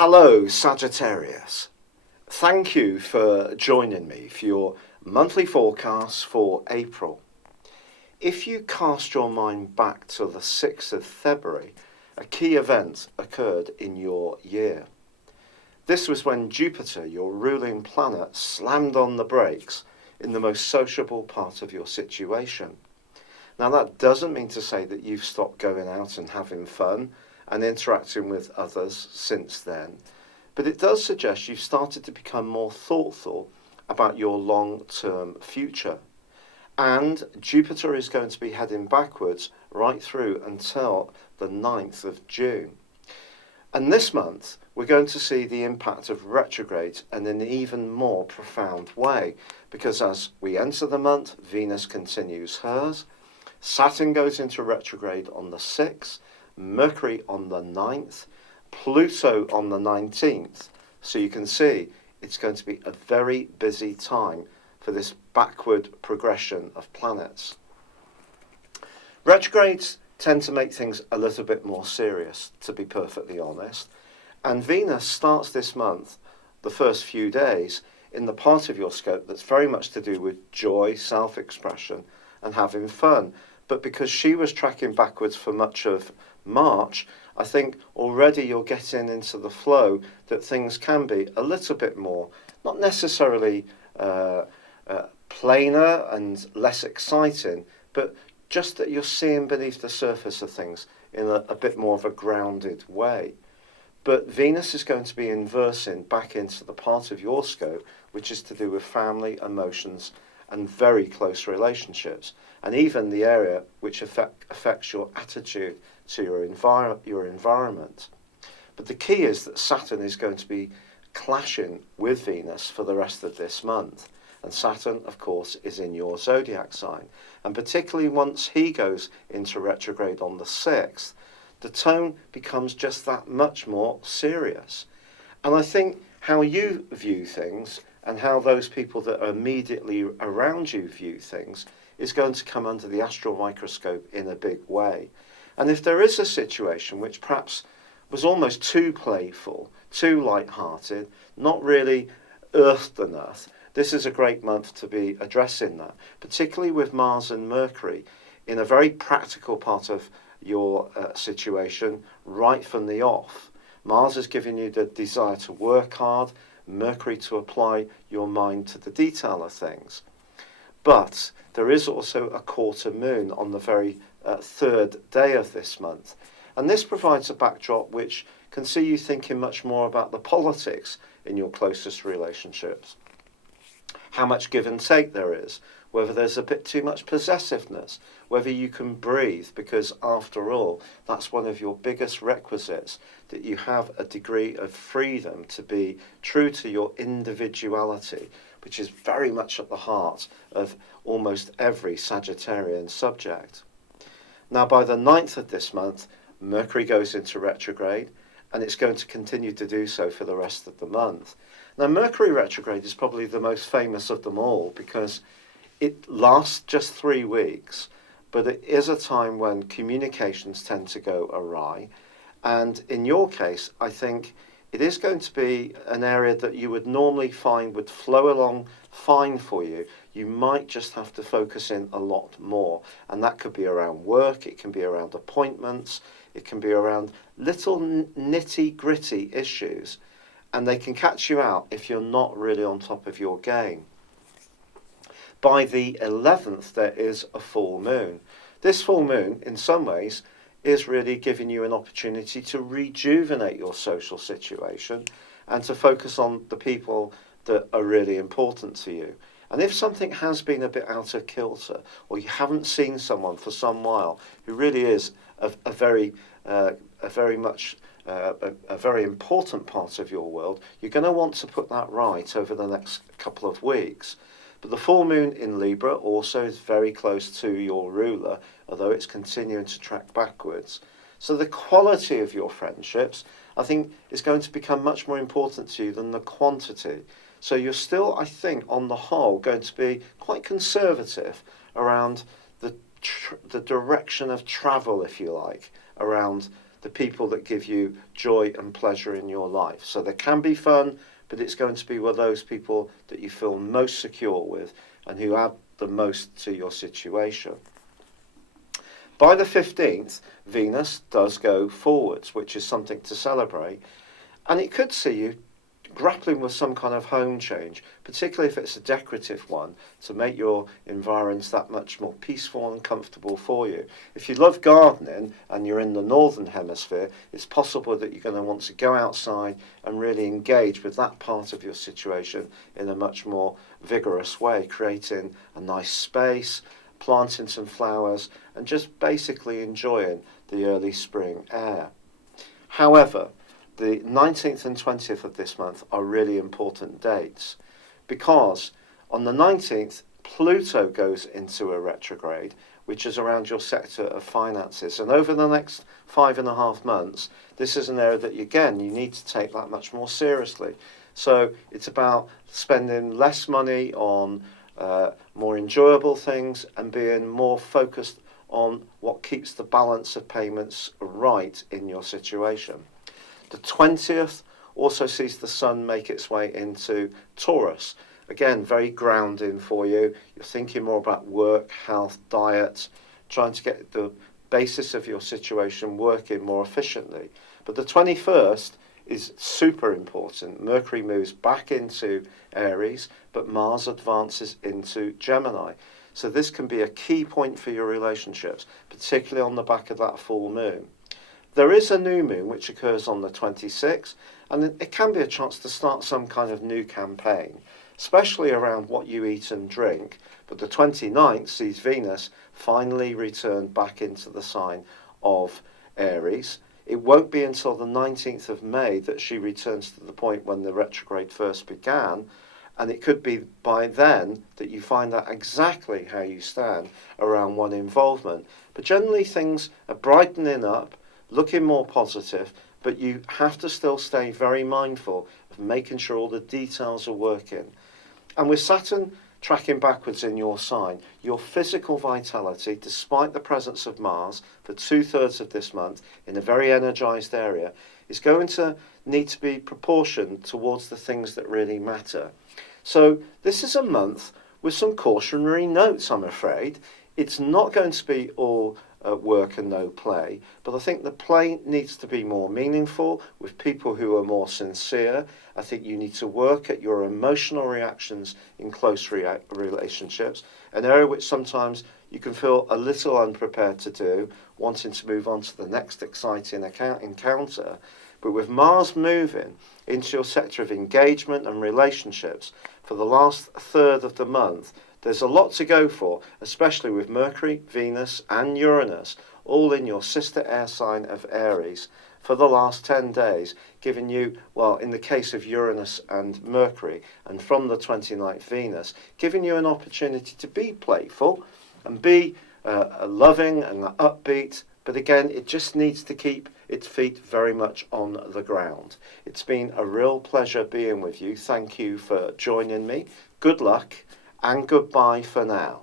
Hello, Sagittarius. Thank you for joining me for your monthly forecast for April. If you cast your mind back to the 6th of February, a key event occurred in your year. This was when Jupiter, your ruling planet, slammed on the brakes in the most sociable part of your situation. Now, that doesn't mean to say that you've stopped going out and having fun and interacting with others since then, but it does suggest you've started to become more thoughtful about your long-term future. And Jupiter is going to be heading backwards right through until the 9th of June. And this month, we're going to see the impact of retrogrades in an even more profound way, because as we enter the month, Venus continues hers, Saturn goes into retrograde on the 6th, Mercury on the 9th, Pluto on the 19th. So you can see it's going to be a very busy time for this backward progression of planets. Retrogrades tend to make things a little bit more serious, to be perfectly honest. And Venus starts this month, the first few days, in the part of your scope that's very much to do with joy, self-expression, and having fun. But because she was tracking backwards for much of March, I think already you're getting into the flow that things can be a little bit more, not necessarily plainer and less exciting, but just that you're seeing beneath the surface of things in a bit more of a grounded way. But Venus is going to be inversing back into the part of your scope which is to do with family, emotions, and very close relationships, and even the area which affects your attitude to your environment. But the key is that Saturn is going to be clashing with Venus for the rest of this month. And Saturn, of course, is in your zodiac sign. And particularly once he goes into retrograde on the 6th, the tone becomes just that much more serious. And I think how you view things and how those people that are immediately around you view things is going to come under the astral microscope in a big way. And if there is a situation which perhaps was almost too playful, too light-hearted, not really earthed enough, this is a great month to be addressing that, particularly with Mars and Mercury in a very practical part of your situation right from the off. Mars is giving you the desire to work hard, Mercury to apply your mind to the detail of things. But there is also a quarter moon on the very third day of this month. And this provides a backdrop which can see you thinking much more about the politics in your closest relationships. How much give and take there is, whether there's a bit too much possessiveness, whether you can breathe, because after all, that's one of your biggest requisites, that you have a degree of freedom to be true to your individuality, which is very much at the heart of almost every Sagittarian subject. Now, by the 9th of this month, Mercury goes into retrograde, and it's going to continue to do so for the rest of the month. Now, Mercury retrograde is probably the most famous of them all because it lasts just 3 weeks, but it is a time when communications tend to go awry. And in your case, I think it is going to be an area that you would normally find would flow along fine for you. You might just have to focus in a lot more. And that could be around work, it can be around appointments, it can be around little nitty-gritty issues. And they can catch you out if you're not really on top of your game. By the 11th, there is a full moon. This full moon, in some ways, is really giving you an opportunity to rejuvenate your social situation and to focus on the people that are really important to you. And if something has been a bit out of kilter, or you haven't seen someone for some while who really is a very important part of your world, you're going to want to put that right over the next couple of weeks. But the full moon in Libra also is very close to your ruler, although it's continuing to track backwards. So the quality of your friendships, I think, is going to become much more important to you than the quantity. So you're still, I think, on the whole, going to be quite conservative around the direction of travel, if you like, around the people that give you joy and pleasure in your life. So there can be fun, but it's going to be with those people that you feel most secure with and who add the most to your situation. By the 15th, Venus does go forwards, which is something to celebrate, and it could see you grappling with some kind of home change, particularly if it's a decorative one, to make your environs that much more peaceful and comfortable for you. If you love gardening and you're in the northern hemisphere, it's possible that you're going to want to go outside and really engage with that part of your situation in a much more vigorous way, creating a nice space, planting some flowers, and just basically enjoying the early spring air. However, the 19th and 20th of this month are really important dates, because on the 19th, Pluto goes into a retrograde, which is around your sector of finances. And over the next 5.5 months, this is an area that, again, you need to take that much more seriously. So it's about spending less money on more enjoyable things and being more focused on what keeps the balance of payments right in your situation. The 20th also sees the sun make its way into Taurus. Again, very grounding for you. You're thinking more about work, health, diet, trying to get the basis of your situation working more efficiently. But the 21st is super important. Mercury moves back into Aries, but Mars advances into Gemini. So this can be a key point for your relationships, particularly on the back of that full moon. There is a new moon which occurs on the 26th, and it can be a chance to start some kind of new campaign, especially around what you eat and drink. But the 29th sees Venus finally return back into the sign of Aries. It won't be until the 19th of May that she returns to the point when the retrograde first began, and it could be by then that you find out exactly how you stand around one involvement. But generally things are brightening up, looking more positive, but you have to still stay very mindful of making sure all the details are working. And with Saturn tracking backwards in your sign, your physical vitality, despite the presence of Mars for 2/3 of this month in a very energized area, is going to need to be proportioned towards the things that really matter. So this is a month with some cautionary notes, I'm afraid. It's not going to be all work and no play, but I think the play needs to be more meaningful with people who are more sincere. I think you need to work at your emotional reactions in close relationships, an area which sometimes you can feel a little unprepared to do, wanting to move on to the next exciting encounter. But with Mars moving into your sector of engagement and relationships for the last third of the month, there's a lot to go for, especially with Mercury, Venus and Uranus all in your sister air sign of Aries for the last 10 days, giving you, well, in the case of Uranus and Mercury, and from the 29th Venus, giving you an opportunity to be playful and be loving and upbeat. But again, it just needs to keep its feet very much on the ground. It's been a real pleasure being with you. Thank you for joining me. Good luck. And goodbye for now.